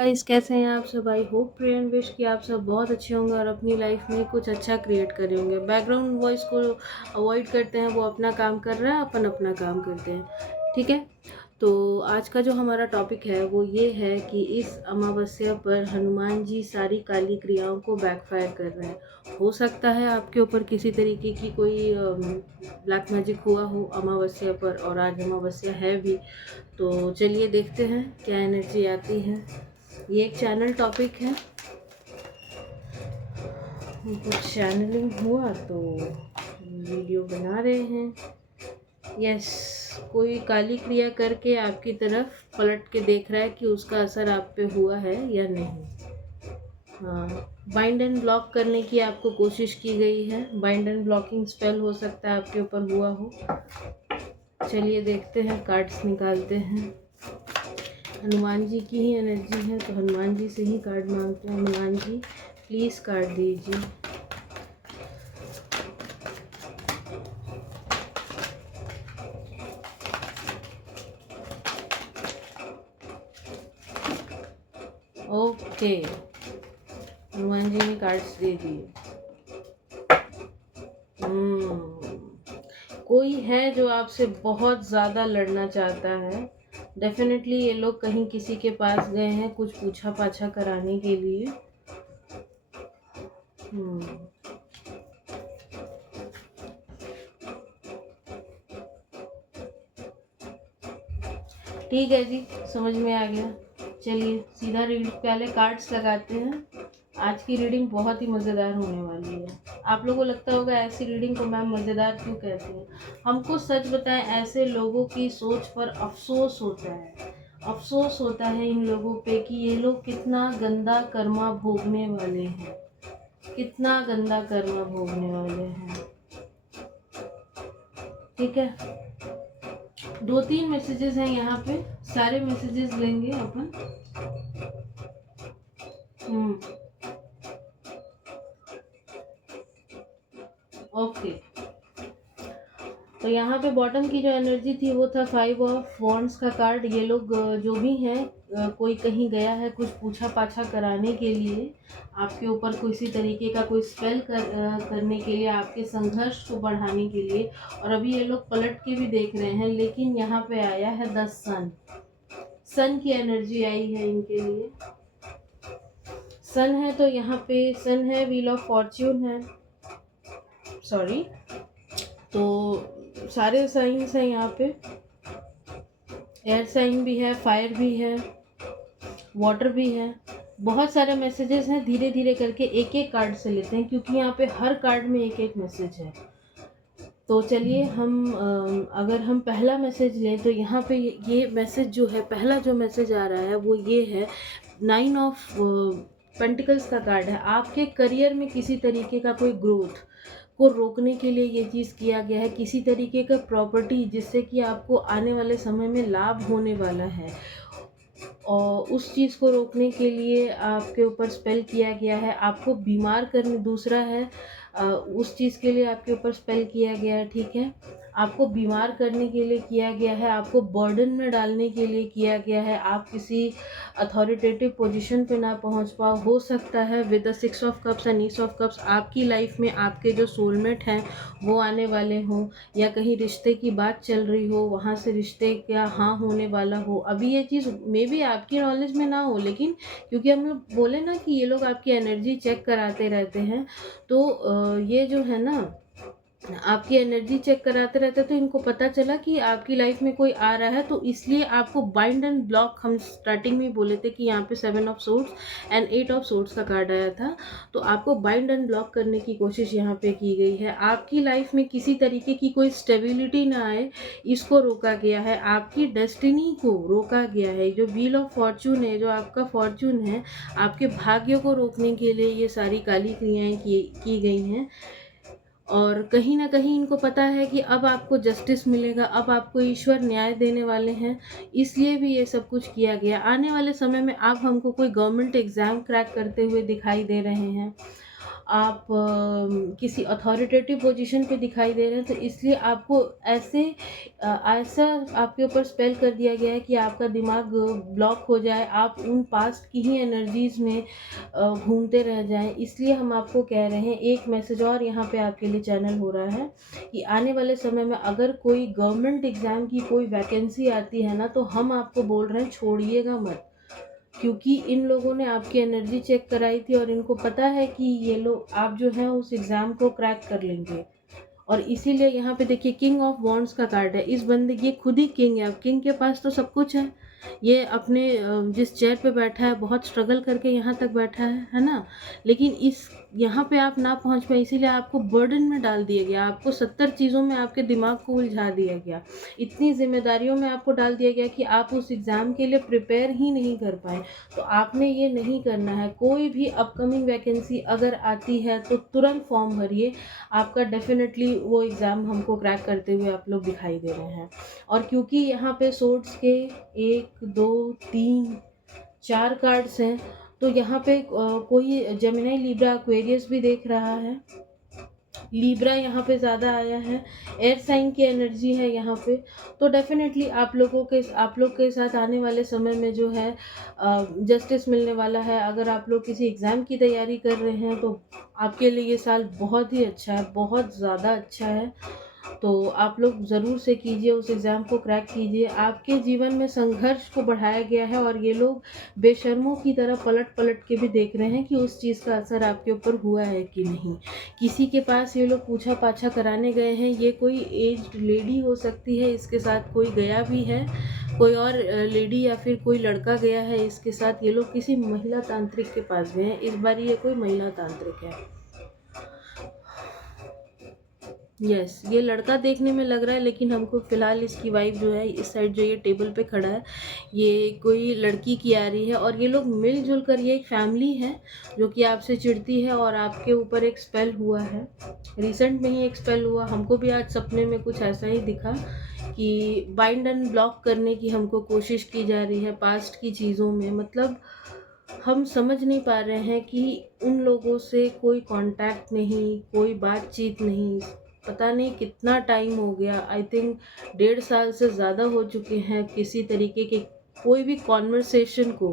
Guys, कैसे हैं आप सब। I hope pray and wish कि आप सब बहुत अच्छे होंगे और अपनी लाइफ में कुछ अच्छा क्रिएट कर रहे होंगे। बैकग्राउंड वॉइस को अवॉइड करते हैं, वो अपना काम कर रहा है, अपन अपना काम करते हैं। ठीक है। तो आज का जो हमारा टॉपिक है वो ये है कि इस अमावस्या पर हनुमान जी सारी काली क्रियाओं को बैकफायर कर रहे हैं। हो सकता है आपके ऊपर किसी तरीके की कोई ब्लैक मैजिक हुआ हो अमावस्या पर, और आज अमावस्या है भी। तो चलिए देखते हैं क्या एनर्जी आती है। ये एक चैनल टॉपिक है, कुछ चैनलिंग हुआ तो वीडियो बना रहे हैं। यस, कोई काली क्रिया करके आपकी तरफ पलट के देख रहा है कि उसका असर आप पे हुआ है या नहीं। हाँ, बाइंड एंड ब्लॉक करने की आपको कोशिश की गई है। बाइंड एंड ब्लॉकिंग स्पेल हो सकता है आपके ऊपर हुआ हो। चलिए देखते हैं, कार्ड्स निकालते हैं। हनुमान जी की ही एनर्जी है तो हनुमान जी से ही कार्ड मांगते हैं। हनुमान जी प्लीज़ कार्ड दीजिए। ओके, हनुमान जी ने कार्ड्स दे दिए। कोई है जो आपसे बहुत ज़्यादा लड़ना चाहता है। डेफिनेटली ये लोग कहीं किसी के पास गए हैं कुछ पूछा पाछा कराने के लिए। ठीक है जी, समझ में आ गया। चलिए सीधा रीड, पहले कार्ड्स लगाते हैं। आज की रीडिंग बहुत ही मज़ेदार होने वाली है। आप लोगों को लगता होगा ऐसी रीडिंग को मैम मज़ेदार क्यों कहती हैं। हमको सच बताएं, ऐसे लोगों की सोच पर अफसोस होता है। अफसोस होता है इन लोगों पे कि ये लोग कितना गंदा कर्मा भोगने वाले हैं, कितना गंदा कर्मा भोगने वाले हैं। ठीक है, 2-3 मैसेजेस हैं यहाँ पे, सारे मैसेजेस लेंगे अपन। ओके, तो यहाँ पे बॉटम की जो एनर्जी थी वो था 5 ऑफ वॉन्ड्स का कार्ड। ये लोग जो भी हैं, कोई कहीं गया है कुछ पूछा पाछा कराने के लिए, आपके ऊपर किसी तरीके का कोई स्पेल करने के लिए, आपके संघर्ष को बढ़ाने के लिए। और अभी ये लोग पलट के भी देख रहे हैं, लेकिन यहाँ पे आया है द सन। सन की एनर्जी आई है इनके लिए। सन है तो यहाँ पे सन है, व्हील ऑफ फॉर्च्यून है, सॉरी। तो सारे साइंस हैं यहाँ पे। एयर साइन भी है, फायर भी है, वाटर भी है। बहुत सारे मैसेजेस हैं। धीरे धीरे करके एक एक कार्ड से लेते हैं क्योंकि यहाँ पे हर कार्ड में एक एक मैसेज है। तो चलिए अगर हम पहला मैसेज लें तो यहाँ पे ये मैसेज जो है, पहला जो मैसेज आ रहा है वो ये है, 9 ऑफ पेंटिकल्स का कार्ड है। आपके करियर में किसी तरीके का कोई ग्रोथ को रोकने के लिए ये चीज़ किया गया है। किसी तरीके का प्रॉपर्टी जिससे कि आपको आने वाले समय में लाभ होने वाला है, और उस चीज़ को रोकने के लिए आपके ऊपर स्पेल किया गया है। आपको बीमार करने, दूसरा है उस चीज़ के लिए आपके ऊपर स्पेल किया गया है। ठीक है, आपको बीमार करने के लिए किया गया है, आपको बर्डन में डालने के लिए किया गया है। आप किसी अथॉरिटेटिव पोजीशन पे ना पहुंच पाओ। हो सकता है with the 6 of cups and is of cups आपकी लाइफ में आपके जो सोलमेट हैं वो आने वाले हों, या कहीं रिश्ते की बात चल रही हो, वहाँ से रिश्ते क्या हाँ होने वाला हो। अभी ये चीज़ मे बी आपकी नॉलेज में ना हो, लेकिन क्योंकि हम लोग बोले ना कि ये लोग आपकी एनर्जी चेक कराते रहते हैं, तो ये जो है ना, आपकी एनर्जी चेक कराते रहते, तो इनको पता चला कि आपकी लाइफ में कोई आ रहा है, तो इसलिए आपको बाइंड एंड ब्लॉक, हम स्टार्टिंग में बोले थे कि यहाँ पे 7 of swords and 8 of swords का कार्ड आया था। तो आपको बाइंड एंड ब्लॉक करने की कोशिश यहाँ पे की गई है। आपकी लाइफ में किसी तरीके की कोई स्टेबिलिटी ना आए, इसको रोका गया है। आपकी डेस्टिनी को रोका गया है। जो व्हील ऑफ फॉर्च्यून है, जो आपका फॉर्च्यून है, आपके भाग्य को रोकने के लिए ये सारी काली क्रियाएं की गई हैं। और कहीं ना कहीं इनको पता है कि अब आपको जस्टिस मिलेगा, अब आपको ईश्वर न्याय देने वाले हैं, इसलिए भी ये सब कुछ किया गया। आने वाले समय में आप हमको कोई गवर्नमेंट एग्ज़ाम क्रैक करते हुए दिखाई दे रहे हैं। आप किसी अथॉरिटेटिव पोजीशन पे दिखाई दे रहे हैं, तो इसलिए आपको ऐसा आपके ऊपर स्पेल कर दिया गया है कि आपका दिमाग ब्लॉक हो जाए, आप उन पास्ट की ही एनर्जीज़ में घूमते रह जाएँ। इसलिए हम आपको कह रहे हैं, एक मैसेज और यहाँ पे आपके लिए चैनल हो रहा है कि आने वाले समय में अगर कोई गवर्नमेंट एग्ज़ाम की कोई वैकेंसी आती है ना, तो हम आपको बोल रहे हैं छोड़िएगा मत। क्योंकि इन लोगों ने आपकी एनर्जी चेक कराई थी और इनको पता है कि ये लोग आप जो है उस एग्ज़ाम को क्रैक कर लेंगे। और इसीलिए यहाँ पे देखिए किंग ऑफ वॉन्ड्स का कार्ड है। इस बंदे ये खुद ही किंग है। अब किंग के पास तो सब कुछ है। ये अपने जिस चेयर पे बैठा है बहुत स्ट्रगल करके यहाँ तक बैठा है ना? लेकिन इस यहाँ पे आप ना पहुँच पाए, इसीलिए आपको बर्डन में डाल दिया गया। आपको 70 चीज़ों में आपके दिमाग को उलझा दिया गया। इतनी ज़िम्मेदारियों में आपको डाल दिया गया कि आप उस एग्ज़ाम के लिए प्रिपेयर ही नहीं कर पाए। तो आपने ये नहीं करना है। कोई भी अपकमिंग वैकेंसी अगर आती है तो तुरंत फॉर्म भरिए। आपका डेफ़िनेटली वो एग्ज़ाम हमको क्रैक करते हुए आप लोग दिखाई दे रहे हैं। और क्योंकि यहाँ पे सोर्ड्स के 1, 2, 3, 4 कार्ड्स हैं, तो यहाँ पे कोई जेमिनी, लिब्रा, एक्वेरियस भी देख रहा है। लिब्रा यहाँ पे ज़्यादा आया है, एयर साइन की एनर्जी है यहाँ पे। तो डेफ़िनेटली आप लोग के साथ आने वाले समय में जो है जस्टिस मिलने वाला है। अगर आप लोग किसी एग्ज़ाम की तैयारी कर रहे हैं तो आपके लिए ये साल बहुत ही अच्छा है, बहुत ज़्यादा अच्छा है। तो आप लोग ज़रूर से कीजिए, उस एग्ज़ाम को क्रैक कीजिए। आपके जीवन में संघर्ष को बढ़ाया गया है और ये लोग बेशर्मों की तरह पलट-पलट के भी देख रहे हैं कि उस चीज़ का असर आपके ऊपर हुआ है कि नहीं। किसी के पास ये लोग पूछा-पाछा कराने गए हैं। ये कोई एज्ड लेडी हो सकती है, इसके साथ कोई गया भी है। कोई और लेडी या फिर कोई लड़का गया है इसके साथ। ये लोग किसी महिला तांत्रिक के पास गए हैं। इस बार ये कोई महिला तांत्रिक है। यस, ये लड़का देखने में लग रहा है, लेकिन हमको फ़िलहाल इसकी वाइफ़ जो है, इस साइड जो ये टेबल पे खड़ा है, ये कोई लड़की की आ रही है। और ये लोग मिल-जुल कर, ये एक फैमिली है जो कि आपसे चिढ़ती है और आपके ऊपर एक स्पेल हुआ है। रिसेंट में ही एक स्पेल हुआ। हमको भी आज सपने में कुछ ऐसा ही दिखा कि बाइंड एंड ब्लॉक करने की हमको कोशिश की जा रही है पास्ट की चीज़ों में। मतलब हम समझ नहीं पा रहे हैं कि उन लोगों से कोई कॉन्टैक्ट नहीं, कोई बातचीत नहीं। पता नहीं कितना टाइम हो गया, आई थिंक 1.5 साल से ज़्यादा हो चुके हैं किसी तरीके के कोई भी कॉन्वर्सेशन को।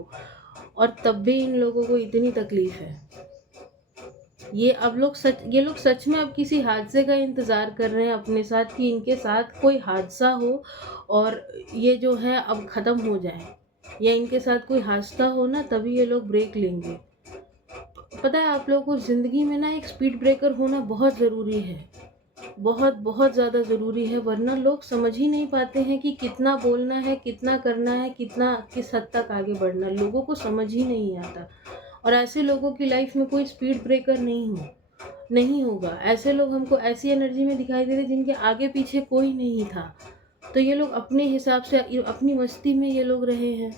और तब भी इन लोगों को इतनी तकलीफ़ है। ये लोग सच में अब किसी हादसे का इंतज़ार कर रहे हैं अपने साथ, कि इनके साथ कोई हादसा हो और ये जो है अब ख़त्म हो जाए, या इनके साथ कोई हादसा हो ना, तभी ये लोग ब्रेक लेंगे। पता है आप लोगों को, ज़िंदगी में ना एक स्पीड ब्रेकर होना बहुत ज़रूरी है। बहुत, बहुत ज़्यादा ज़रूरी है, वरना लोग समझ ही नहीं पाते हैं कि कितना बोलना है, कितना करना है, कितना किस हद तक आगे बढ़ना है। लोगों को समझ ही नहीं आता। और ऐसे लोगों की लाइफ़ में कोई स्पीड ब्रेकर नहीं होगा। ऐसे लोग हमको ऐसी एनर्जी में दिखाई दे रहे हैं जिनके आगे-पीछे कोई नहीं था। तो ये लोग अपने हिसाब से अपनी मस्ती में ये लोग रहे हैं।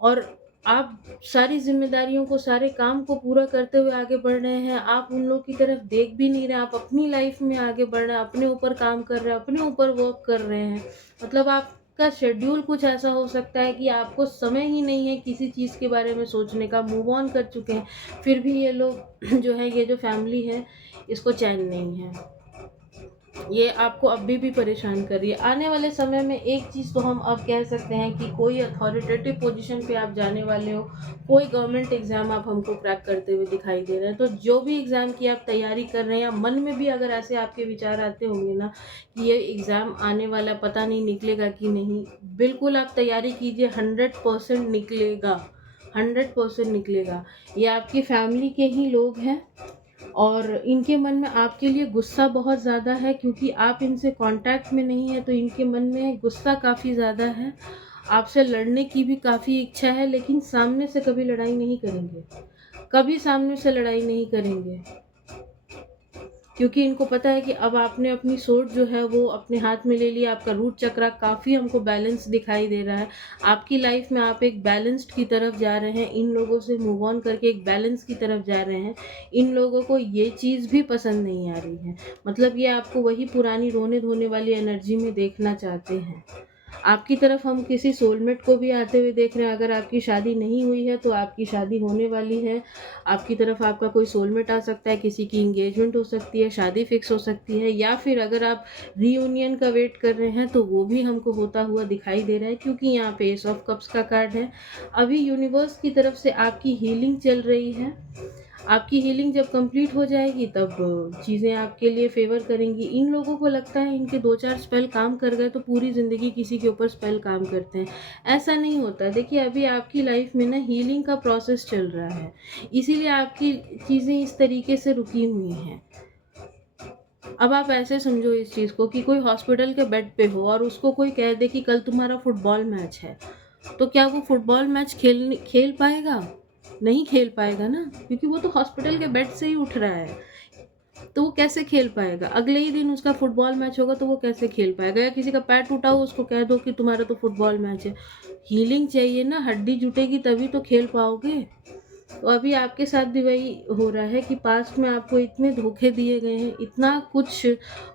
और आप सारी ज़िम्मेदारियों को, सारे काम को पूरा करते हुए आगे बढ़ रहे हैं। आप उन लोग की तरफ देख भी नहीं रहे, आप अपनी लाइफ़ में आगे बढ़ रहे हैं, अपने ऊपर काम कर रहे हैं, अपने ऊपर वर्क कर रहे हैं। मतलब आपका शेड्यूल कुछ ऐसा हो सकता है कि आपको समय ही नहीं है किसी चीज़ के बारे में सोचने का, मूव ऑन कर चुके हैं। फिर भी ये लोग जो है, ये जो फैमिली है, इसको चैन नहीं है। ये आपको अभी भी परेशान कर रही है। आने वाले समय में एक चीज़ तो हम अब कह सकते हैं कि कोई अथॉरिटेटिव पोजीशन पे आप जाने वाले हो, कोई गवर्नमेंट एग्ज़ाम आप हमको क्रैक करते हुए दिखाई दे रहे हैं। तो जो भी एग्ज़ाम की आप तैयारी कर रहे हैं, या मन में भी अगर ऐसे आपके विचार आते होंगे ना कि ये एग्ज़ाम आने वाला, पता नहीं निकलेगा कि नहीं, बिल्कुल आप तैयारी कीजिए, 100% निकलेगा, 100% निकलेगा। ये आपकी फैमिली के ही लोग हैं और इनके मन में आपके लिए गुस्सा बहुत ज़्यादा है, क्योंकि आप इनसे कांटेक्ट में नहीं है, तो इनके मन में गुस्सा काफ़ी ज़्यादा है। आपसे लड़ने की भी काफ़ी इच्छा है, लेकिन सामने से कभी लड़ाई नहीं करेंगे। कभी सामने से लड़ाई नहीं करेंगे। क्योंकि इनको पता है कि अब आपने अपनी सोच जो है वो अपने हाथ में ले ली। आपका रूट चक्र काफ़ी हमको बैलेंस दिखाई दे रहा है। आपकी लाइफ में आप एक बैलेंस्ड की तरफ जा रहे हैं। इन लोगों से मूव ऑन करके एक बैलेंस की तरफ जा रहे हैं। इन लोगों को ये चीज़ भी पसंद नहीं आ रही है। मतलब ये आपको वही पुरानी रोने-धोने वाली एनर्जी में देखना चाहते हैं। आपकी तरफ हम किसी सोलमेट को भी आते हुए देख रहे हैं। अगर आपकी शादी नहीं हुई है तो आपकी शादी होने वाली है। आपकी तरफ आपका कोई सोलमेट आ सकता है, किसी की एंगेजमेंट हो सकती है, शादी फिक्स हो सकती है, या फिर अगर आप रीयूनियन का वेट कर रहे हैं तो वो भी हमको होता हुआ दिखाई दे रहा है, क्योंकि यहाँ पे एस ऑफ कप्स का कार्ड है। अभी यूनिवर्स की तरफ से आपकी हीलिंग चल रही है। आपकी हीलिंग जब कंप्लीट हो जाएगी तब चीज़ें आपके लिए फेवर करेंगी। इन लोगों को लगता है इनके 2-4 स्पेल काम कर गए तो पूरी ज़िंदगी किसी के ऊपर स्पेल काम करते हैं। ऐसा नहीं होता। देखिए, अभी आपकी लाइफ में ना हीलिंग का प्रोसेस चल रहा है, इसीलिए आपकी चीज़ें इस तरीके से रुकी हुई हैं। अब आप ऐसे समझो इस चीज़ को कि कोई हॉस्पिटल के बेड पे हो और उसको कोई कह दे कि कल तुम्हारा फुटबॉल मैच है, तो क्या वो फुटबॉल मैच खेल पाएगा? नहीं खेल पाएगा ना, क्योंकि वो तो हॉस्पिटल के बेड से ही उठ रहा है। तो वो कैसे खेल पाएगा? अगले ही दिन उसका फुटबॉल मैच होगा तो वो कैसे खेल पाएगा? या किसी का पैर टूटा हो, उसको कह दो कि तुम्हारा तो फुटबॉल मैच है। हीलिंग चाहिए ना, हड्डी जुटेगी तभी तो खेल पाओगे। तो अभी आपके साथ भी वही हो रहा है कि पास्ट में आपको इतने धोखे दिए गए हैं, इतना कुछ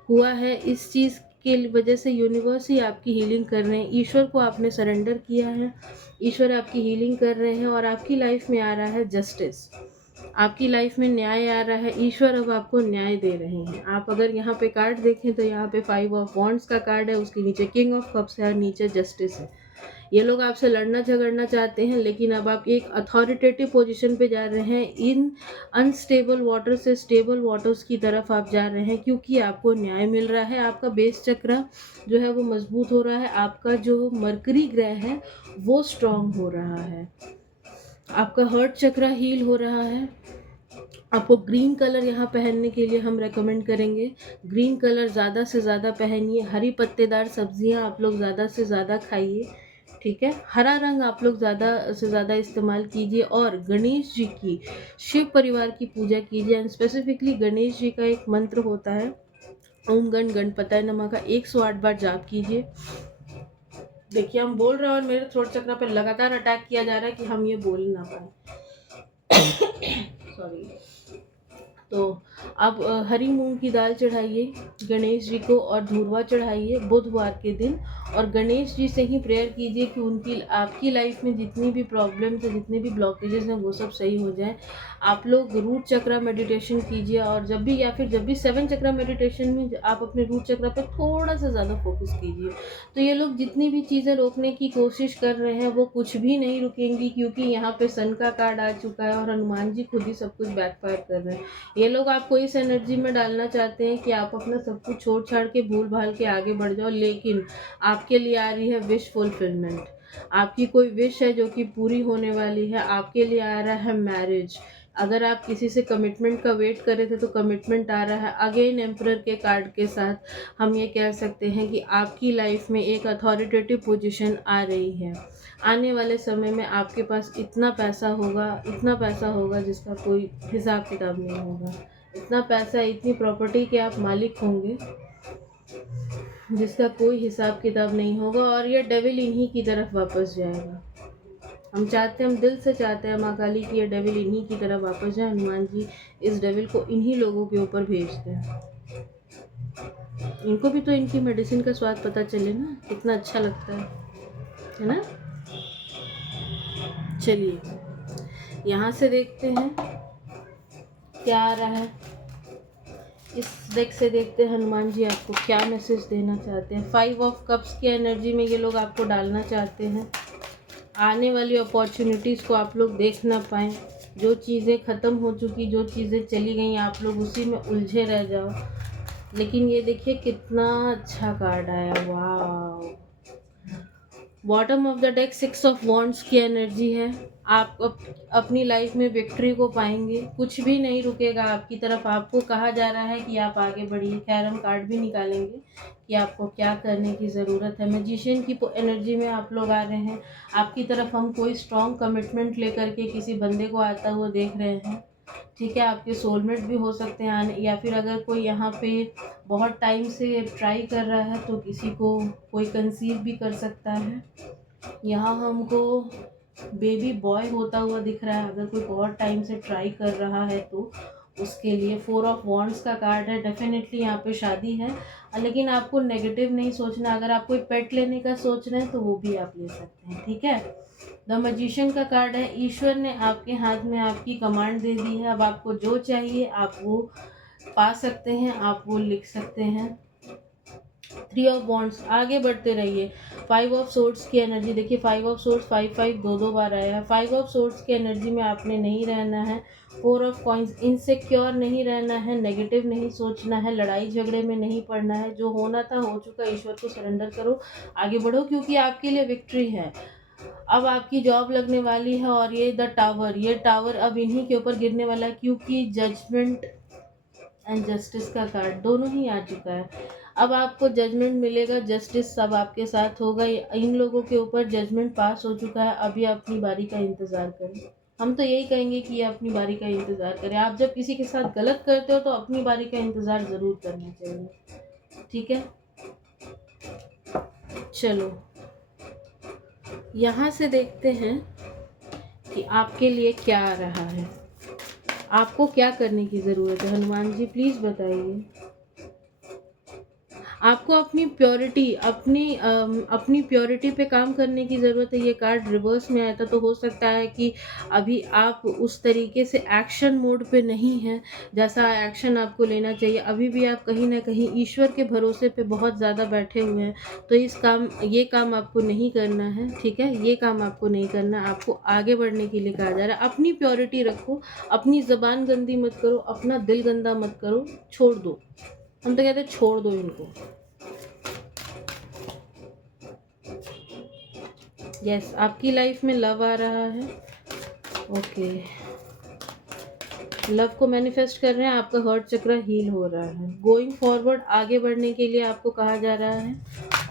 हुआ है, इस चीज़ के वजह से यूनिवर्स ही आपकी हीलिंग कर रहे हैं। ईश्वर को आपने सरेंडर किया है, ईश्वर आपकी हीलिंग कर रहे हैं और आपकी लाइफ में आ रहा है जस्टिस। आपकी लाइफ में न्याय आ रहा है, ईश्वर अब आपको न्याय दे रहे हैं। आप अगर यहाँ पे कार्ड देखें तो यहाँ पे 5 ऑफ वॉन्ड्स का कार्ड है, उसके नीचे किंग ऑफ कप्स है और नीचे जस्टिस है। ये लोग आपसे लड़ना झगड़ना चाहते हैं, लेकिन अब आप एक अथॉरिटेटिव पोजीशन पे जा रहे हैं। इन अनस्टेबल वाटर से स्टेबल वाटर्स की तरफ आप जा रहे हैं, क्योंकि आपको न्याय मिल रहा है। आपका बेस चक्र जो है वो मजबूत हो रहा है, आपका जो मरकरी ग्रह है वो स्ट्रांग हो रहा है, आपका हर्ट चक्र हील हो रहा है। आपको ग्रीन कलर यहाँ पहनने के लिए हम रेकमेंड करेंगे। ग्रीन कलर ज़्यादा से ज़्यादा पहनिए, हरी पत्तेदार सब्जियाँ आप लोग ज़्यादा से ज़्यादा खाइए, ठीक है। हरा रंग आप लोग ज़्यादा से ज़्यादा इस्तेमाल कीजिए और गणेश जी की, शिव परिवार की पूजा कीजिए। एंड स्पेसिफिकली गणेश जी का एक मंत्र होता है, ओम गण गणपताय नमः का 108 बार जाप कीजिए। देखिए, हम बोल रहे हैं और मेरे थ्रोट चक्र पर लगातार अटैक किया जा रहा है कि हम ये बोल ना पाए। सॉरी। तो आप हरी मूंग की दाल चढ़ाइए गणेश जी को और धूर्वा चढ़ाइए बुधवार के दिन, और गणेश जी से ही प्रेयर कीजिए कि उनकी आपकी लाइफ में जितनी भी प्रॉब्लम्स है, जितने भी ब्लॉकेजेस हैं, वो सब सही हो जाए। आप लोग रूट चक्र मेडिटेशन कीजिए, और जब भी 7 चक्र मेडिटेशन में आप अपने रूट चक्र पर थोड़ा सा ज़्यादा फोकस कीजिए। तो ये लोग जितनी भी चीज़ें रोकने की कोशिश कर रहे हैं वो कुछ भी नहीं रुकेंगी, क्योंकि यहाँ पे सन का कार्ड आ चुका है और हनुमान जी खुद ही सब कुछ बैकफायर कर रहे हैं। ये लोग आपको इस एनर्जी में डालना चाहते हैं कि आप अपना सब कुछ छोड़ छाड़ के भूल भाल के आगे बढ़ जाओ, लेकिन आपके लिए आ रही है विश फुलफिलमेंट। आपकी कोई विश है जो कि पूरी होने वाली है। आपके लिए आ रहा है मैरिज। अगर आप किसी से कमिटमेंट का वेट कर रहे थे तो कमिटमेंट आ रहा है। अगेन एम्परर के कार्ड के साथ हम ये कह सकते हैं कि आपकी लाइफ में एक अथॉरिटेटिव पोजीशन आ रही है। आने वाले समय में आपके पास इतना पैसा होगा जिसका कोई हिसाब किताब नहीं होगा। इतना पैसा, इतनी प्रॉपर्टी के आप मालिक होंगे जिसका कोई हिसाब किताब नहीं होगा, और ये डेविल इन्हीं की तरफ वापस जाएगा। हम दिल से चाहते हैं माँ काली की ये डेविल इन्हीं की तरफ वापस जाए। हनुमान जी इस डेविल को इन्हीं लोगों के ऊपर भेजते हैं। इनको भी तो इनकी मेडिसिन का स्वाद पता चले ना, कितना अच्छा लगता है ना। चलिए यहाँ से देखते हैं क्या आ रहा है। इस डेक से देखते हैं हनुमान जी आपको क्या मैसेज देना चाहते हैं। 5 ऑफ कप्स की एनर्जी में ये लोग आपको डालना चाहते हैं। आने वाली अपॉर्चुनिटीज़ को आप लोग देख ना पाएँ, जो चीज़ें ख़त्म हो चुकी, जो चीज़ें चली गई, आप लोग उसी में उलझे रह जाओ। लेकिन ये देखिए कितना अच्छा कार्ड आया, वाह। Bottom of the deck 6 of wands की एनर्जी है। आप अपनी लाइफ में विक्ट्री को पाएंगे, कुछ भी नहीं रुकेगा आपकी तरफ। आपको कहा जा रहा है कि आप आगे बढ़िए। खैर, हम कार्ड भी निकालेंगे कि आपको क्या करने की ज़रूरत है। मैजिशियन की एनर्जी में आप लोग आ रहे हैं। आपकी तरफ हम कोई स्ट्रॉन्ग कमिटमेंट लेकर के किसी बंदे को आता हुआ देख रहे हैं, ठीक है। आपके सोलमेट भी हो सकते हैं आने, या फिर अगर कोई यहाँ पे बहुत टाइम से ट्राई कर रहा है तो किसी को कोई कंसीव भी कर सकता है। यहाँ हमको बेबी बॉय होता हुआ दिख रहा है। अगर कोई बहुत टाइम से ट्राई कर रहा है तो उसके लिए 4 ऑफ वॉन्ड्स का कार्ड है। डेफिनेटली यहाँ पे शादी है, लेकिन आपको नेगेटिव नहीं सोचना। अगर आप कोई पेट लेने का सोच रहे हैं तो वो भी आप ले सकते हैं, ठीक है। द मैजिशियन का कार्ड है, ईश्वर ने आपके हाथ में आपकी कमांड दे दी है। अब आपको जो चाहिए आप वो पा सकते हैं, आप वो लिख सकते हैं। 3 ऑफ वॉन्ड्स, आगे बढ़ते रहिए। 5 ऑफ सोर्ड्स की एनर्जी देखिए, 5 ऑफ सोर्ड्स 5 दो बार आया है। 5 ऑफ सोर्ड्स की एनर्जी में आपने नहीं रहना है। 4 ऑफ कॉइंस, इनसिक्योर नहीं रहना है, नेगेटिव नहीं सोचना है, लड़ाई झगड़े में नहीं पड़ना है। जो होना था हो चुका, ईश्वर को सरेंडर करो, आगे बढ़ो, क्योंकि आपके लिए विक्ट्री है। अब आपकी जॉब लगने वाली है। और ये द टावर, ये टावर अब इन्हीं के ऊपर गिरने वाला है, क्योंकि जजमेंट एंड जस्टिस का कार्ड दोनों ही आ चुका है। अब आपको जजमेंट मिलेगा, जस्टिस सब आपके साथ होगा। इन लोगों के ऊपर जजमेंट पास हो चुका है, अभी अपनी बारी का इंतज़ार करें। हम तो यही कहेंगे कि ये अपनी बारी का इंतज़ार करें। आप जब किसी के साथ गलत करते हो तो अपनी बारी का इंतज़ार ज़रूर करना चाहिए, ठीक है। चलो यहाँ से देखते हैं कि आपके लिए क्या आ रहा है, आपको क्या करने की ज़रूरत है। हनुमान जी प्लीज़ बताइए। आपको अपनी प्योरिटी, अपनी प्योरिटी पे काम करने की ज़रूरत है। ये कार्ड रिवर्स में आया था, तो हो सकता है कि अभी आप उस तरीके से एक्शन मोड पे नहीं हैं जैसा एक्शन आपको लेना चाहिए। अभी भी आप कहीं ना कहीं ईश्वर के भरोसे पे बहुत ज़्यादा बैठे हुए हैं, तो ये काम आपको नहीं करना है, ठीक है। ये काम आपको नहीं करना, आपको आगे बढ़ने के लिए कहा जा रहा है। अपनी प्योरिटी रखो, अपनी ज़बान गंदी मत करो, अपना दिल गंदा मत करो, छोड़ दो। हम तो कहते हैं छोड़ दो इनको। यस, आपकी लाइफ में लव आ रहा है। ओके, लव को मैनिफेस्ट कर रहे हैं, आपका हर्ट चक्र हील हो रहा है। गोइंग फॉरवर्ड, आगे बढ़ने के लिए आपको कहा जा रहा है।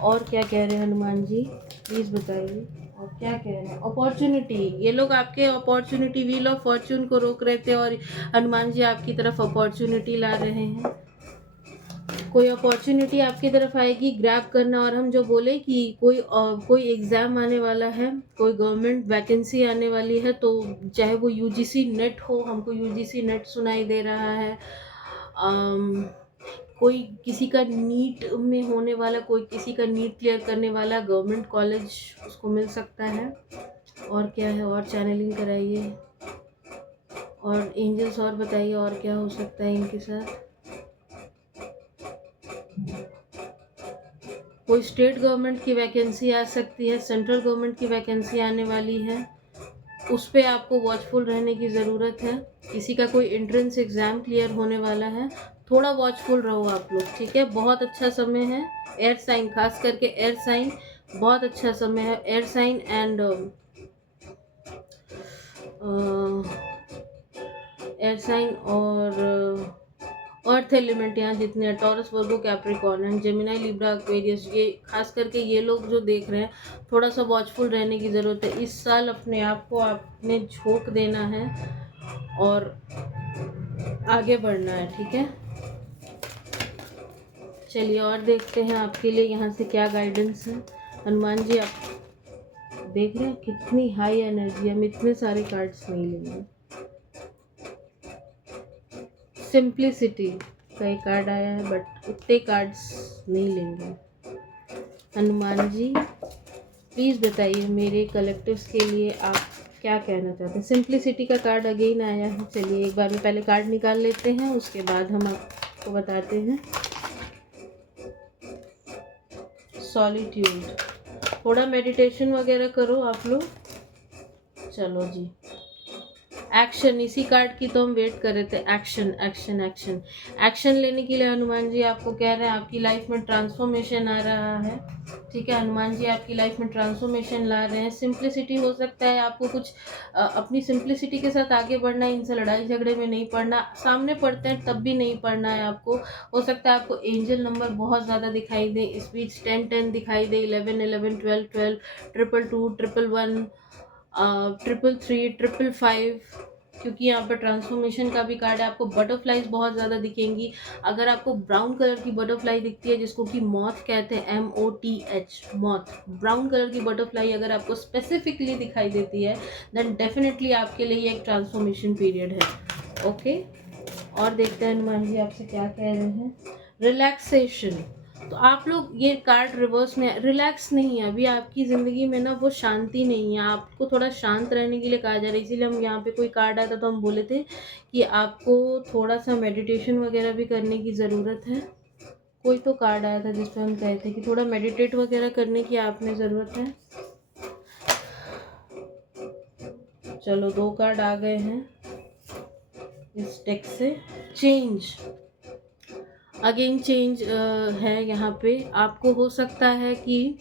और क्या कह रहे हैं हनुमान जी, प्लीज़ बताइए। और क्या कह रहे हैं, अपॉर्चुनिटी, ये लोग आपके अपॉर्चुनिटी, व्हील ऑफ फॉर्चून को रोक रहे थे और हनुमान जी आपकी तरफ अपॉर्चुनिटी ला रहे हैं। कोई अपॉर्चुनिटी आपकी तरफ आएगी, ग्रैब करना। और हम जो बोले कि कोई एग्ज़ाम आने वाला है, कोई गवर्नमेंट वैकेंसी आने वाली है, तो चाहे वो यूजीसी नेट हो, हमको यूजीसी नेट सुनाई दे रहा है। कोई किसी का नीट में होने वाला, कोई किसी का नीट क्लियर करने वाला गवर्नमेंट कॉलेज उसको मिल सकता है। और क्या है, और चैनलिंग कराइए, और एंजल्स और बताइए और क्या हो सकता है इनके साथ। कोई स्टेट गवर्नमेंट की वैकेंसी आ सकती है, सेंट्रल गवर्नमेंट की वैकेंसी आने वाली है, उस पर आपको वॉचफुल रहने की ज़रूरत है। किसी का कोई एंट्रेंस एग्ज़ाम क्लियर होने वाला है, थोड़ा वॉचफुल रहो आप लोग, ठीक है। बहुत अच्छा समय है। एयर साइन, खास करके एयर साइन, बहुत अच्छा समय है। Air sign and air sign और अर्थ एलिमेंट, यहाँ जितने Taurus, Virgo, Capricorn and Gemini, Libra, Aquarius, ये खास करके ये लोग जो देख रहे हैं, थोड़ा सा वॉचफुल रहने की ज़रूरत है। इस साल अपने आप को आपने झोंक देना है और आगे बढ़ना है, ठीक है। चलिए और देखते हैं आपके लिए यहाँ से क्या गाइडेंस है। हनुमान जी आप देख रहे हैं कितनी हाई एनर्जी है, हम इतने सारे कार्ड्स नहीं लेंगे। सिंप्लिसिटी का एक कार्ड आया है, बट उतने कार्ड्स नहीं लेंगे। हनुमान जी प्लीज़ बताइए मेरे कलेक्टिव्स के लिए आप क्या कहना चाहते हैं। सिंप्लिसिटी का कार्ड अगेन आया है। चलिए एक बार में पहले कार्ड निकाल लेते हैं, उसके बाद हम आपको बताते हैं। सॉलिट्यूड, थोड़ा मेडिटेशन वगैरह करो आप लोग। चलो जी, एक्शन, इसी कार्ड की तो हम वेट कर रहे थे। एक्शन एक्शन एक्शन, एक्शन लेने के लिए हनुमान जी आपको कह रहे हैं आपकी लाइफ में ट्रांसफॉर्मेशन आ रहा है, ठीक है। हनुमान जी आपकी लाइफ में ट्रांसफॉर्मेशन ला रहे हैं। सिंप्लिसिटी हो सकता है आपको कुछ अपनी सिंप्लिसिटी के साथ आगे बढ़ना है, इनसे लड़ाई झगड़े में नहीं पड़ना। सामने पड़ते हैं तब भी नहीं पड़ना है आपको। हो सकता है आपको एंजल नंबर बहुत ज़्यादा दिखाई दे, इस बीच 10 दिखाई दे, 11 11 12 12, 222 111, 333 555, क्योंकि यहाँ पर ट्रांसफॉर्मेशन का भी कार्ड है। आपको बटरफ्लाइज बहुत ज़्यादा दिखेंगी। अगर आपको ब्राउन कलर की बटरफ्लाई दिखती है, जिसको कि मॉथ कहते हैं, MOTH, मॉथ, ब्राउन कलर की बटरफ्लाई अगर आपको स्पेसिफिकली दिखाई देती है, देन डेफिनेटली आपके लिए एक ट्रांसफॉर्मेशन पीरियड है, ओके। और देखते हैं हनुमान जी आपसे क्या कह रहे हैं। रिलैक्सेशन, तो आप लोग ये कार्ड रिवर्स में रिलैक्स नहीं है अभी आपकी ज़िंदगी में ना, वो शांति नहीं है, आपको थोड़ा शांत रहने के लिए कहा जा रहा है। इसीलिए हम यहाँ पे कोई कार्ड आया था तो हम बोले थे कि आपको थोड़ा सा मेडिटेशन वगैरह भी करने की ज़रूरत है। कोई तो कार्ड आया था जिसमें हम कहे थे कि थोड़ा मेडिटेट वगैरह करने की आपने ज़रूरत है। चलो 2 कार्ड आ गए हैं इस डेक से। चेंज, अगेन चेंज है यहाँ पे। आपको हो सकता है कि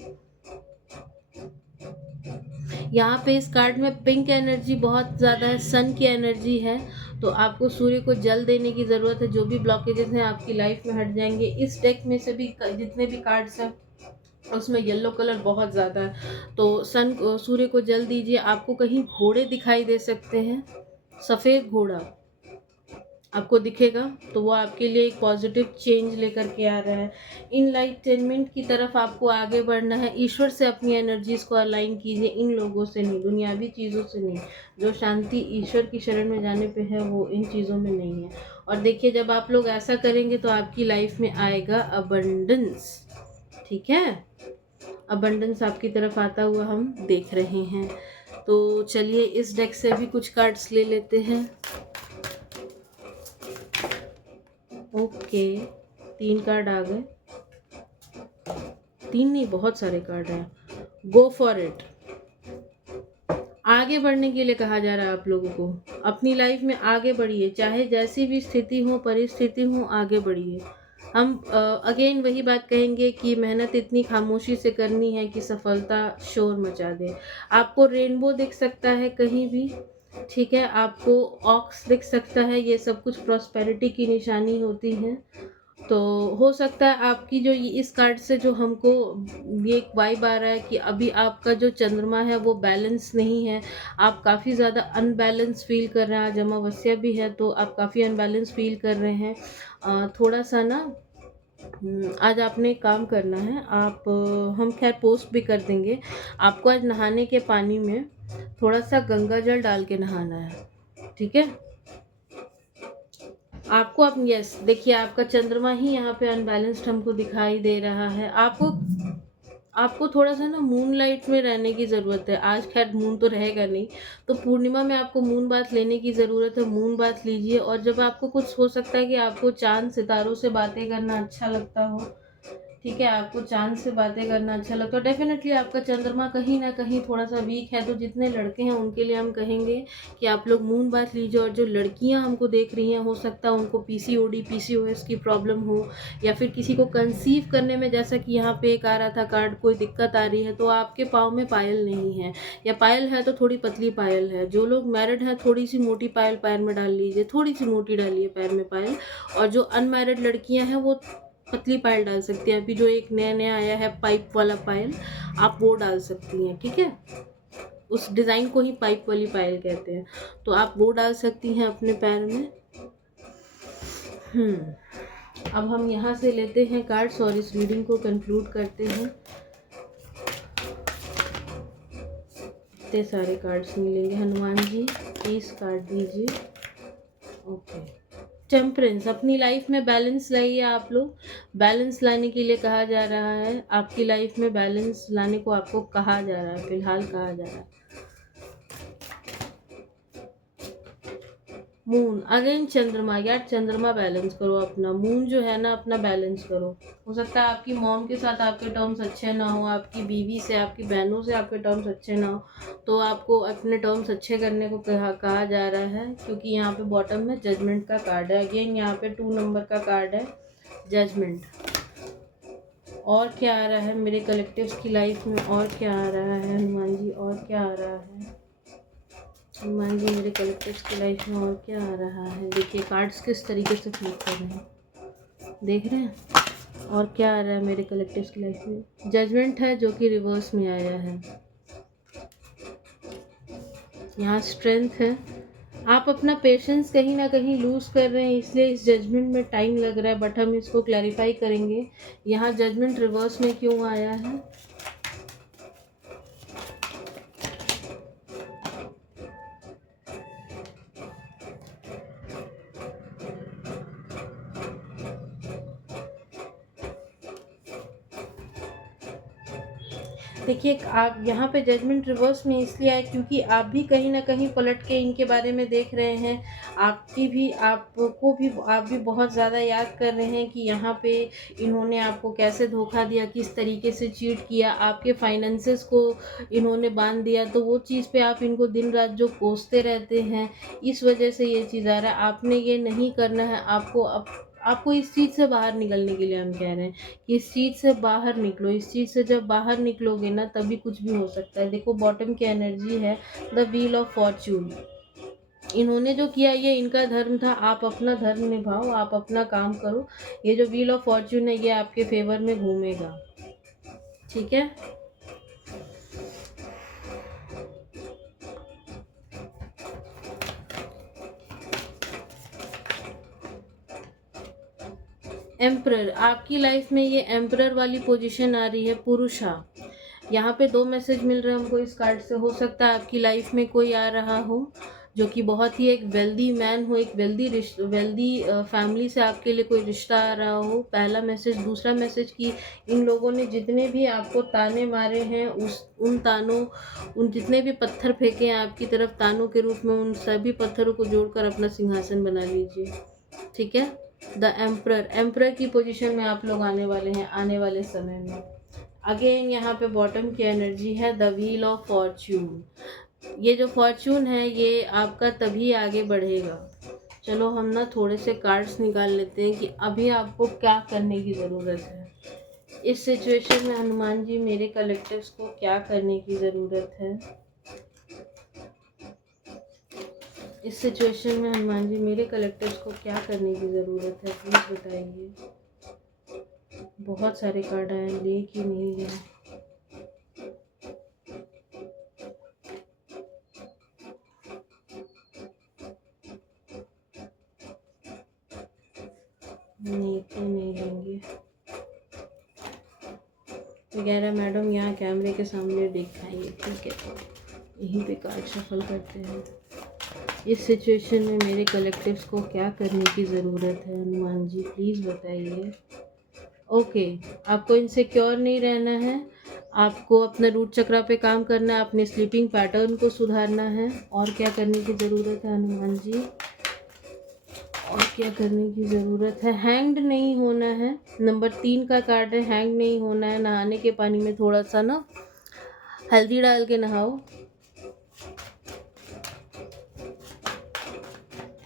यहाँ पे इस कार्ड में पिंक एनर्जी बहुत ज़्यादा है, सन की एनर्जी है, तो आपको सूर्य को जल देने की ज़रूरत है। जो भी ब्लॉकेजेस हैं आपकी लाइफ में हट जाएंगे। इस डेक में से भी जितने भी कार्ड्स हैं उसमें येलो कलर बहुत ज़्यादा है, तो सूर्य को जल दीजिए। आपको कहीं घोड़े दिखाई दे सकते हैं, सफ़ेद घोड़ा आपको दिखेगा, तो वो आपके लिए एक पॉजिटिव चेंज लेकर के आ रहा है। इनलाइटनमेंट की तरफ आपको आगे बढ़ना है। ईश्वर से अपनी एनर्जीज को अलाइन कीजिए, इन लोगों से नहीं, दुनियावी चीज़ों से नहीं। जो शांति ईश्वर की शरण में जाने पे है वो इन चीज़ों में नहीं है। और देखिए जब आप लोग ऐसा करेंगे तो आपकी लाइफ में आएगा अबंडेंस। ठीक है, अबंडेंस आपकी तरफ आता हुआ हम देख रहे हैं। तो चलिए इस डेक से भी कुछ कार्ड्स ले लेते हैं। ओके, 3 कार्ड आ गए। 3 नहीं, बहुत सारे कार्ड हैं। Go for it. आगे बढ़ने के लिए कहा जा रहा है आप लोगों को। अपनी लाइफ में आगे बढ़िए, चाहे जैसी भी स्थिति हो, परिस्थिति हो, आगे बढ़िए। हम अगेन वही बात कहेंगे कि मेहनत इतनी खामोशी से करनी है कि सफलता शोर मचा दे। आपको रेनबो दिख सकता है कहीं भी, ठीक है, आपको ऑक्स दिख सकता है, ये सब कुछ प्रॉस्पेरिटी की निशानी होती है। तो हो सकता है आपकी जो इस कार्ड से जो हमको ये एक वाइब आ रहा है कि अभी आपका जो चंद्रमा है वो बैलेंस नहीं है, आप काफ़ी ज़्यादा अनबैलेंस फील कर रहे हैं। आज अमावस्या भी है तो आप काफ़ी अनबैलेंस फील कर रहे हैं। थोड़ा सा ना आज आपने एक काम करना है, आप हम खैर पोस्ट भी कर देंगे। आपको आज नहाने के पानी में थोड़ा सा गंगा जल डाल के नहाना है, ठीक है। आपको अब यस देखिए आपका चंद्रमा ही यहाँ पे अनबैलेंस्ड हमको दिखाई दे रहा है। आपको थोड़ा सा ना मून लाइट में रहने की ज़रूरत है। आज खैर मून तो रहेगा नहीं, तो पूर्णिमा में आपको मून बाथ लेने की ज़रूरत है। मून बाथ लीजिए, और जब आपको कुछ हो सकता है कि आपको चांद सितारों से बातें करना अच्छा लगता हो, ठीक है, आपको चांद से बातें करना अच्छा लगता है, डेफिनेटली आपका चंद्रमा कहीं ना कहीं थोड़ा सा वीक है। तो जितने लड़के हैं उनके लिए हम कहेंगे कि आप लोग मून बाथ लीजिए। और जो लड़कियां हमको देख रही हैं, हो सकता है उनको पीसीओडी पीसीओएस की प्रॉब्लम हो, या फिर किसी को कंसीव करने में, जैसा कि यहाँ पे एक आ रहा था कार्ड, कोई दिक्कत आ रही है, तो आपके पाँव में पायल नहीं है, या पायल है तो थोड़ी पतली पायल है। जो लोग मैरिड हैं थोड़ी सी मोटी पायल पैर में डाल लीजिए, थोड़ी सी मोटी डालिए पैर में पायल। और जो अनमैरिड लड़कियां हैं वो पतली पायल डाल सकती हैं। अभी जो एक नया नया आया है पाइप वाला पायल, आप वो डाल सकती हैं, ठीक है। उस डिज़ाइन को ही पाइप वाली पायल कहते हैं, तो आप वो डाल सकती हैं अपने पैर में। अब हम यहाँ से लेते हैं कार्ड्स और इस रीडिंग को कंक्लूड करते हैं। इतने सारे कार्ड्स मिलेंगे। हनुमान जी 30 कार्ड दीजिए। ओके, टेम्परेंस, अपनी लाइफ में बैलेंस लाइए। आप लोग बैलेंस लाने के लिए कहा जा रहा है। आपकी लाइफ में बैलेंस लाने को आपको कहा जा रहा है, फिलहाल कहा जा रहा है। मून, अगेन चंद्रमा, यार चंद्रमा बैलेंस करो अपना। मून जो है ना अपना बैलेंस करो। हो सकता है आपकी मॉम के साथ आपके टर्म्स अच्छे ना हो, आपकी बीवी से, आपकी बहनों से आपके टर्म्स अच्छे ना हो, तो आपको अपने टर्म्स अच्छे करने को कहा जा रहा है। क्योंकि यहाँ पे बॉटम में जजमेंट का कार्ड है। अगेन यहाँ पे 2 नंबर का कार्ड है, जजमेंट। और क्या आ रहा है मेरे कलेक्टिव्स की लाइफ में, और क्या आ रहा है हनुमान जी, और क्या आ रहा है हनुमान जी मेरे कलेक्टिव्स की लाइफ में, और क्या आ रहा है। देखिए कार्ड्स किस तरीके से फ्लिप कर रहे हैं, देख रहे हैं। और क्या आ रहा है मेरे कलेक्टिव्स की लाइफ में, जजमेंट है जो कि रिवर्स में आया है। यहाँ स्ट्रेंथ है। आप अपना पेशेंस कहीं ना कहीं लूज कर रहे हैं, इसलिए इस जजमेंट में टाइम लग रहा है, बट हम इसको क्लैरिफाई करेंगे। यहाँ जजमेंट रिवर्स में क्यों आया है। देखिए, आप यहाँ पे जजमेंट रिवर्स में इसलिए आए क्योंकि आप भी कहीं न कहीं पलट के इनके बारे में देख रहे हैं। आप भी बहुत ज़्यादा याद कर रहे हैं कि यहाँ पे इन्होंने आपको कैसे धोखा दिया, किस तरीके से चीट किया, आपके फाइनेंसेस को इन्होंने बाँध दिया। तो वो चीज़ पे आप इनको दिन-रात जो कोसते रहते हैं, इस वजह से ये चीज़ आ रहा है। आपने ये नहीं करना है, आपको इस चीज़ से बाहर निकलने के लिए हम कह रहे हैं कि इस चीज़ से बाहर निकलो। इस चीज़ से जब बाहर निकलोगे ना, तभी कुछ भी हो सकता है। देखो, बॉटम की एनर्जी है द व्हील ऑफ फॉर्च्यून। इन्होंने जो किया ये इनका धर्म था, आप अपना धर्म निभाओ, आप अपना काम करो। ये जो व्हील ऑफ फॉर्च्यून है ये आपके फेवर में घूमेगा, ठीक है। एम्परर, आपकी लाइफ में ये एम्परर वाली पोजीशन आ रही है, पुरुषा। यहाँ पे 2 मैसेज मिल रहे हैं हमको इस कार्ड से। हो सकता है आपकी लाइफ में कोई आ रहा हो जो कि बहुत ही एक वेल्दी मैन हो, एक वेल्दी फैमिली से आपके लिए कोई रिश्ता आ रहा हो। पहला मैसेज। दूसरा मैसेज कि इन लोगों ने जितने भी आपको ताने मारे हैं, उन जितने भी पत्थर फेंके हैं आपकी तरफ तानों के रूप में, उन सभी पत्थरों को जोड़कर अपना सिंहासन बना लीजिए, ठीक है। द एम्परर की पोजीशन में आप लोग आने वाले हैं आने वाले समय में। अगेन यहाँ पे बॉटम की एनर्जी है द व्हील ऑफ फॉर्च्यून। ये जो फॉर्च्यून है ये आपका तभी आगे बढ़ेगा। चलो हम ना थोड़े से कार्ड्स निकाल लेते हैं कि अभी आपको क्या करने की ज़रूरत है। इस सिचुएशन में हनुमान जी मेरे कलेक्टिव्स को क्या करने की ज़रूरत है। इस सिचुएशन में हनुमान जी मेरे कलेक्टिव्स को क्या करने की ज़रूरत है, प्लीज़ बताइए। बहुत सारे कार्ड आए, ले कि नहीं ले। नहीं तो नहीं लेंगे वगैरह। मैडम यहाँ कैमरे के सामने दिखाएंगे, ठीक है। तो यहीं पे कार्ड शफल करते हैं। इस सिचुएशन में मेरे कलेक्टिव्स को क्या करने की ज़रूरत है हनुमान जी, प्लीज़ बताइए। ओके, आपको इनसिक्योर नहीं रहना है, आपको अपने रूट चक्रा पे काम करना है, अपने स्लीपिंग पैटर्न को सुधारना है। और क्या करने की ज़रूरत है हनुमान जी, और क्या करने की ज़रूरत है। हैंग्ड नहीं होना है, नंबर 3 का कार्ड है, हैंग नहीं होना है। नहाने के पानी में थोड़ा सा ना हल्दी डाल के नहाओ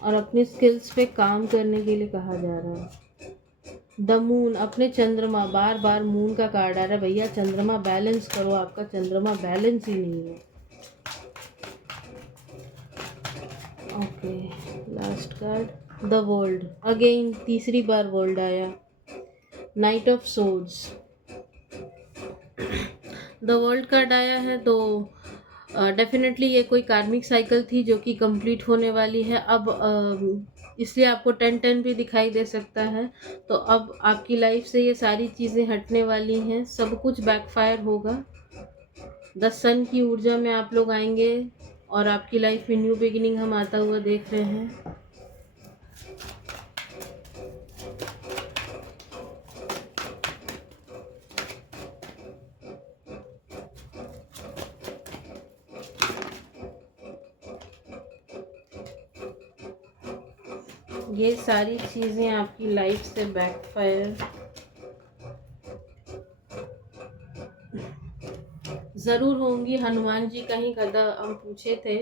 और अपनी स्किल्स पे काम करने के लिए कहा जा रहा है। द मून, अपने चंद्रमा, बार बार मून का कार्ड आ रहा है। भैया चंद्रमा बैलेंस करो, आपका चंद्रमा बैलेंस ही नहीं है। Okay, last card the world. Again तीसरी बार वर्ल्ड आया। Night of swords, the world card आया है। तो डेफिनेटली ये कोई कार्मिक साइकिल थी जो कि कंप्लीट होने वाली है अब। इसलिए आपको 10-10 भी दिखाई दे सकता है। तो अब आपकी लाइफ से ये सारी चीज़ें हटने वाली हैं, सब कुछ बैकफायर होगा। द सन की ऊर्जा में आप लोग आएंगे और आपकी लाइफ में न्यू बिगिनिंग हम आता हुआ देख रहे हैं। ये सारी चीज़ें आपकी लाइफ से बैकफायर ज़रूर होंगी। हनुमान जी का ही कदा हम पूछे थे,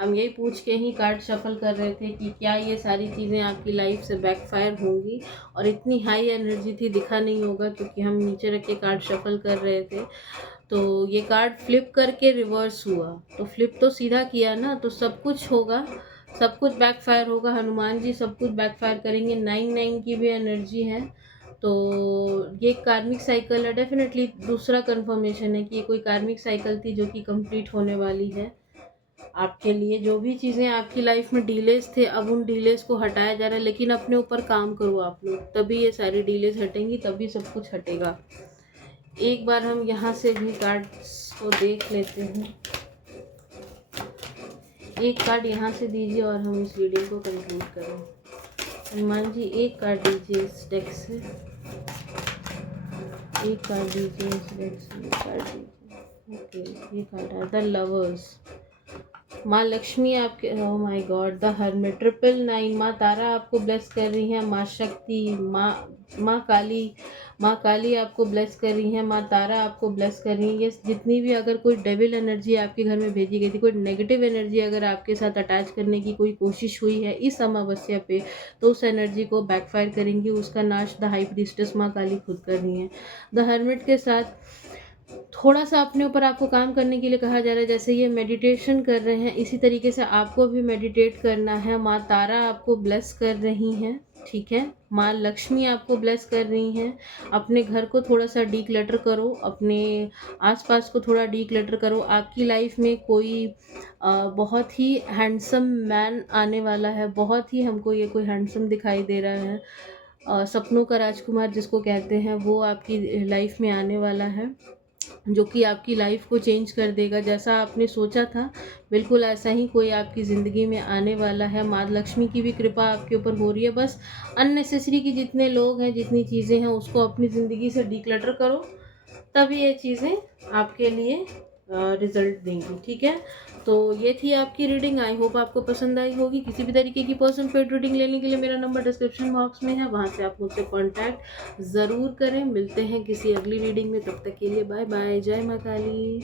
हम यही पूछ के ही कार्ड शफल कर रहे थे कि क्या ये सारी चीज़ें आपकी लाइफ से बैकफायर होंगी। और इतनी हाई एनर्जी थी, दिखा नहीं होगा क्योंकि हम नीचे रख के कार्ड शफल कर रहे थे। तो ये कार्ड फ्लिप करके रिवर्स हुआ, तो फ्लिप तो सीधा किया ना, तो सब कुछ होगा, सब कुछ बैकफायर होगा। हनुमान जी सब कुछ बैकफायर करेंगे। 9-9 की भी एनर्जी है, तो ये कार्मिक साइकिल है। डेफिनेटली दूसरा कंफर्मेशन है कि ये कोई कार्मिक साइकिल थी जो कि कंप्लीट होने वाली है आपके लिए। जो भी चीज़ें आपकी लाइफ में डिलेज थे, अब उन डिलेज को हटाया जा रहा है। लेकिन अपने ऊपर काम करो आप लोग, तभी ये सारी डिलेज हटेंगी, तभी सब कुछ हटेगा। एक बार हम यहाँ से भी कार्ड्स को देख लेते हैं। एक कार्ड यहाँ से दीजिए और हम इस वीडियो को कंक्लूड करें। हनुमान जी एक कार्ड दीजिए इस डेक से, एक कार्ड दीजिए इस डेक से, एक कार्ड दीजिए। ओके, ये कार्ड है द लवर्स। माँ लक्ष्मी आपके, oh my God, the hermit, 999, माँ तारा आपको ब्लेस कर रही हैं, माँ शक्ति, माँ काली, माँ काली आपको ब्लेस कर रही हैं, माँ तारा आपको ब्लेस कर रही हैं। ये जितनी भी अगर कोई डेविल एनर्जी आपके घर में भेजी गई थी, कोई नेगेटिव एनर्जी अगर आपके साथ अटैच करने की कोई कोशिश हुई है इस अमावस्या पे, तो उस एनर्जी को बैकफायर करेंगी, उसका नाश द हाई प्रीस्टेस माँ काली खुद कर रही हैं। द हर्मिट के साथ थोड़ा सा अपने ऊपर आपको काम करने के लिए कहा जा रहा है। जैसे ये मेडिटेशन कर रहे हैं, इसी तरीके से आपको भी मेडिटेट करना है। माँ तारा आपको ब्लेस कर रही हैं, ठीक है। माँ लक्ष्मी आपको ब्लेस कर रही हैं। अपने घर को थोड़ा सा डीक्लटर करो, अपने आसपास को थोड़ा डीक्लटर करो। आपकी लाइफ में कोई बहुत ही हैंडसम मैन आने वाला है, बहुत ही हमको ये कोई हैंडसम दिखाई दे रहा है। सपनों का राजकुमार जिसको कहते हैं, वो आपकी लाइफ में आने वाला है, जो कि आपकी लाइफ को चेंज कर देगा। जैसा आपने सोचा था बिल्कुल ऐसा ही कोई आपकी ज़िंदगी में आने वाला है। माँ लक्ष्मी की भी कृपा आपके ऊपर हो रही है। बस अननेसेसरी की जितने लोग हैं, जितनी चीज़ें हैं, उसको अपनी ज़िंदगी से डिक्लटर करो, तभी ये चीज़ें आपके लिए रिजल्ट देंगी, ठीक है। तो ये थी आपकी रीडिंग। आई होप आपको पसंद आई होगी। किसी भी तरीके की पर्सन पेड रीडिंग लेने के लिए मेरा नंबर डिस्क्रिप्शन बॉक्स में है, वहाँ से आप मुझसे कांटेक्ट ज़रूर करें। मिलते हैं किसी अगली रीडिंग में, तब तक के लिए बाय बाय। जय माँ काली।